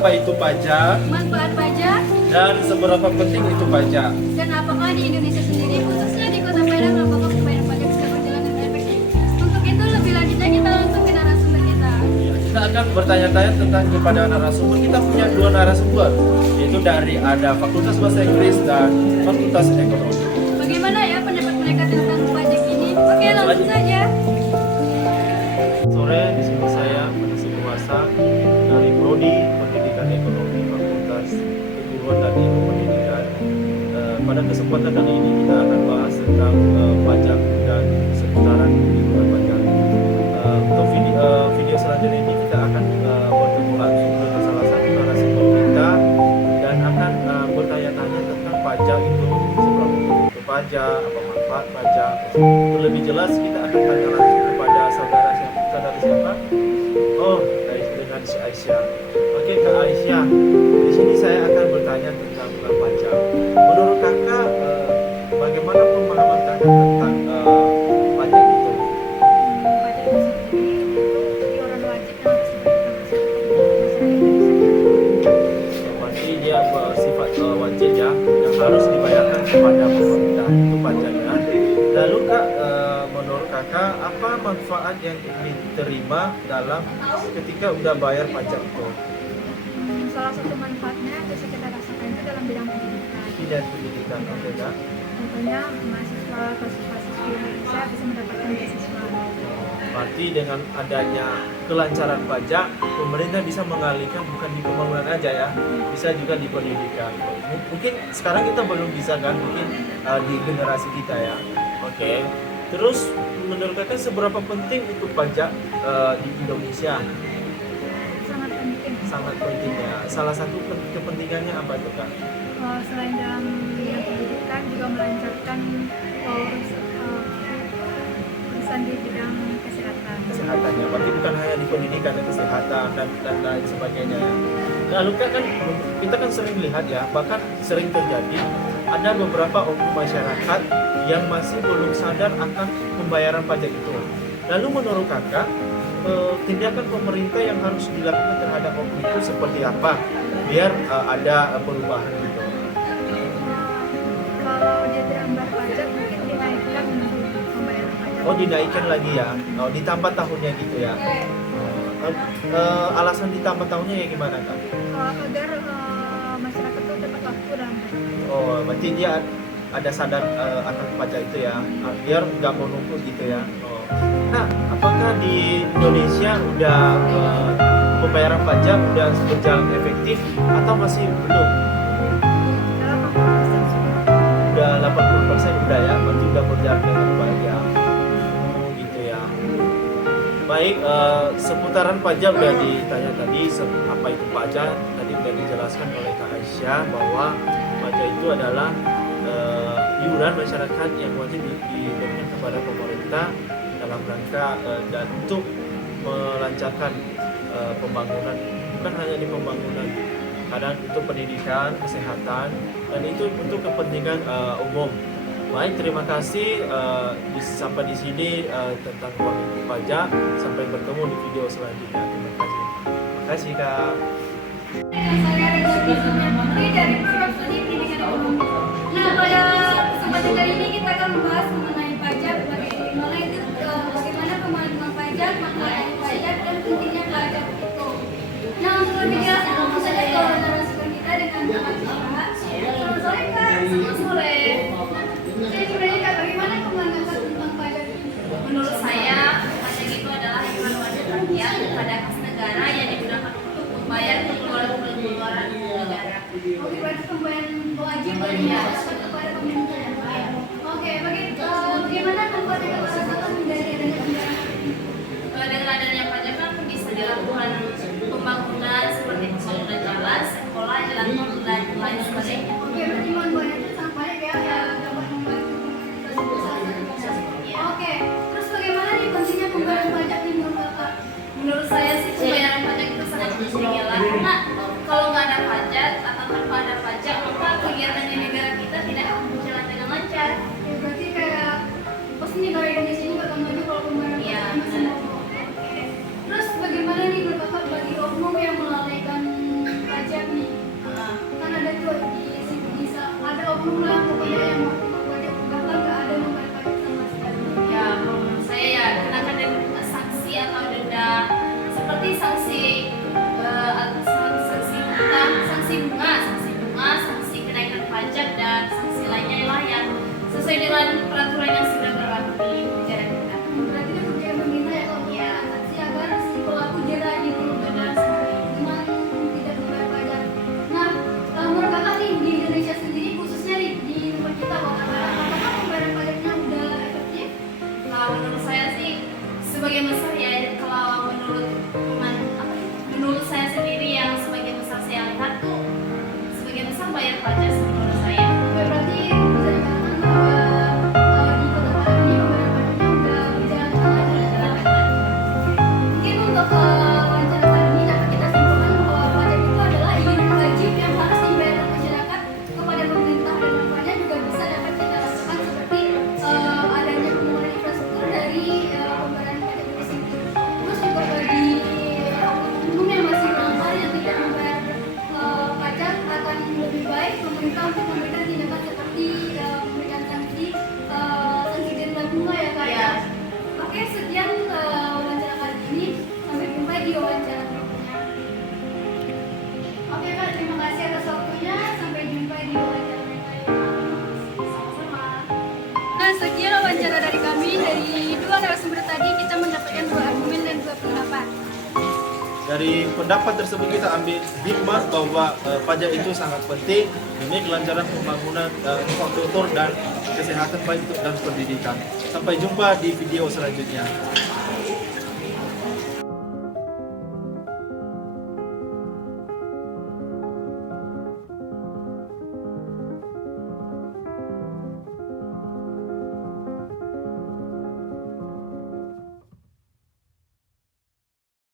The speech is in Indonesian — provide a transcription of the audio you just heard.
apa itu pajak, manfaat pajak, dan seberapa penting itu pajak. dan apakah di Indonesia sendiri, khususnya di Kota Padang, apakah pembayaran pajak bisa berjalan dengan efektif? Untuk itu lebih lanjutnya kita langsung ke narasumber kita. Ya, kita akan bertanya-tanya tentang kepada narasumber. Kita punya dua narasumber, yaitu dari ada Fakultas Bahasa Inggris dan Fakultas Ekonomi. Bagaimana ya pendapat mereka tentang pajak ini? Oke, langsung saja. Sore, di sini saya Manisi Kuasa dari Prodi Pendidikan Ekonomi Fakultas Keguruan dan Ilmu Pendidikan. Pada kesempatan kali ini kita akan bahas tentang pajak dan seputaran lingkungan pajak. Untuk video selanjutnya ini kita akan bertemu langsung dengan salah satu narasumber kita dan akan bertanya-tanya tentang pajak itu, seberapa penting itu pajak, apa manfaat pajak. Untuk lebih jelas kita akan tanya langsung kepada saudara siapa? Oh, dengan si Aisyah. Oke, Kak Aisyah. Di sini saya akan bertanya tentang pajak. Menurut Kakak, bagaimana pemahaman Kakak tentang pajak itu? Pajak itu seperti iuran wajib yang harus diberikan masyarakat Indonesia. Berarti dia bersifat wajib ya, yang harus dibayarkan kepada pemerintah, itu pajaknya. Lalu Kak, menurut Kakak, apa manfaat yang diterima dalam ketika udah bayar pajak itu? Salah satu manfaatnya yang bisa kita rasakan itu dalam bidang pendidikan. Tidak pendidikan, oke Kak? Contohnya mahasiswa mahasiswa Indonesia bisa mendapatkan beasiswa. Berarti dengan adanya kelancaran pajak, pemerintah bisa mengalihkan bukan di pembangunan aja ya, bisa juga di pendidikan. Mungkin sekarang kita belum bisa kan, mungkin di generasi kita ya. Oke. Terus menurut Kakak seberapa penting itu pajak di Indonesia? Sangat penting. Sangat penting ya. Salah satu kepentingannya apa itu Kak? Selain dalam bidang pendidikan juga melancarkan urusan di bidang kesehatan. Kesehatannya, berarti bukan hanya di pendidikan, kesehatan dan lain sebagainya ya. Lalu kan kita kan sering lihat ya, bahkan sering terjadi ada beberapa oknum masyarakat yang masih belum sadar akan pembayaran pajak itu. Lalu menurut Kakak, tindakan pemerintah yang harus dilakukan terhadap oknum itu seperti apa biar ada perubahan gitu? Kalau dia tidak membayar pajak mungkin dinaikkan pembayaran pajak. Oh, dinaikkan lagi ya, oh, ditambah tahunnya gitu ya. Alasan ditambah tahunnya ya gimana Kak? Agar masyarakat itu tepat waktu dan Oh, berarti dia ada sadar akan pajak itu ya, biar nggak menumpuk gitu ya. Oh. Nah, apakah di Indonesia udah pembayaran pajak udah berjalan efektif atau masih belum? dalam 80% sudah. Udah 80% udah ya, berarti udah berjalan dengan baik ya. Oh, gitu ya. Baik, seputaran pajak udah ditanya tadi, apa itu pajak? Tadi udah dijelaskan oleh Kak Aisyah bahwa pajak itu adalah iuran masyarakat yang wajib diberikan kepada pemerintah dalam rangka dan untuk melancarkan pembangunan, bukan hanya di pembangunan, kadang itu pendidikan, kesehatan, dan itu untuk kepentingan umum. Baik, terima kasih sampai di sini tentang uang pajak. Sampai bertemu di video selanjutnya. Terima kasih. Terima kasih Kak. Saya Reza Putri dari Program Studi Pendidikan Ekonomi. Nah, pada kesempatan kali ini kita akan membahas mengenai pajak, bagaimana pemahaman pajak, manfaat pajak, dan pentingnya pajak itu. Nah, untuk lebih jelas langsung saja ke narasumber kita dengan Kak Aisyah. Selamat sore Kak. Selamat sore. Jadi sebenarnya Kak, bagaimana pandangan Kak tentang pajak itu? Menurut saya, pajak itu adalah iuran wajib rakyat pada kas negara yang digunakan untuk membayar pengeluaran negara. Oke, berarti pembayaran wajib ya kepada pemerintah. Oke, bagaimana manfaat yang Kak rasakan dari adanya pembayaran? Dengan adanya pajak kan bisa dilakukan pembangunan seperti pembangunan jalan, sekolah, jalan tol, dan lain sebagainya. Oke, berarti manfaatnya itu sangat banyak ya dengan peraturan yang sudah berlaku di negara kita. Berarti kan juga meminta ya kalau Iya. transaksi agar si pelaku jerah gitu Benar dengan sekali. tidak membayar pajak. Nah, menurut kakak nih di Indonesia sendiri khususnya di tempat kita apakah pembayaran pajaknya udah efektif? Kalau menurut saya sih sebagian besar ya, kalau menurut saya sendiri yang sebagian besar saya lihat tuh sebagian besar bayar pajak sih menurut saya. Oke, berarti bisa dikatakan bahwa di kota Padang ini pembayaran pajaknya udah berjalan lancar. Mungkin untuk wawancara kali ini dapat kita simpulkan bahwa pajak itu adalah iuran wajib yang harus dibayar masyarakat kepada pemerintah dan manfaatnya juga bisa dapat kita rasakan seperti adanya pembangunan infrastruktur dari pembayaran pajak itu sendiri. Terus juga bagi umum yang masih melanggar yang tidak membayar pajak akan lebih baik pemerintah untuk memberikan tindakan seperti memberikan sanksi denda bunga ya kak ya. Iya. Oke, sekian wawancara kali ini. Sampai jumpa di wawancara berikutnya. Oke kak, terima kasih atas waktunya. Sampai jumpa di wawancara berikutnya. Sama-sama. Nah, sekian wawancara dari kami. Dari dua narasumber tadi kita mendapatkan dua argumen dan dua pendapat. Dari pendapat tersebut kita ambil hikmah bahwa pajak itu sangat penting demi kelancaran pembangunan infrastruktur dan kesehatan baik dan pendidikan. Sampai jumpa di video selanjutnya.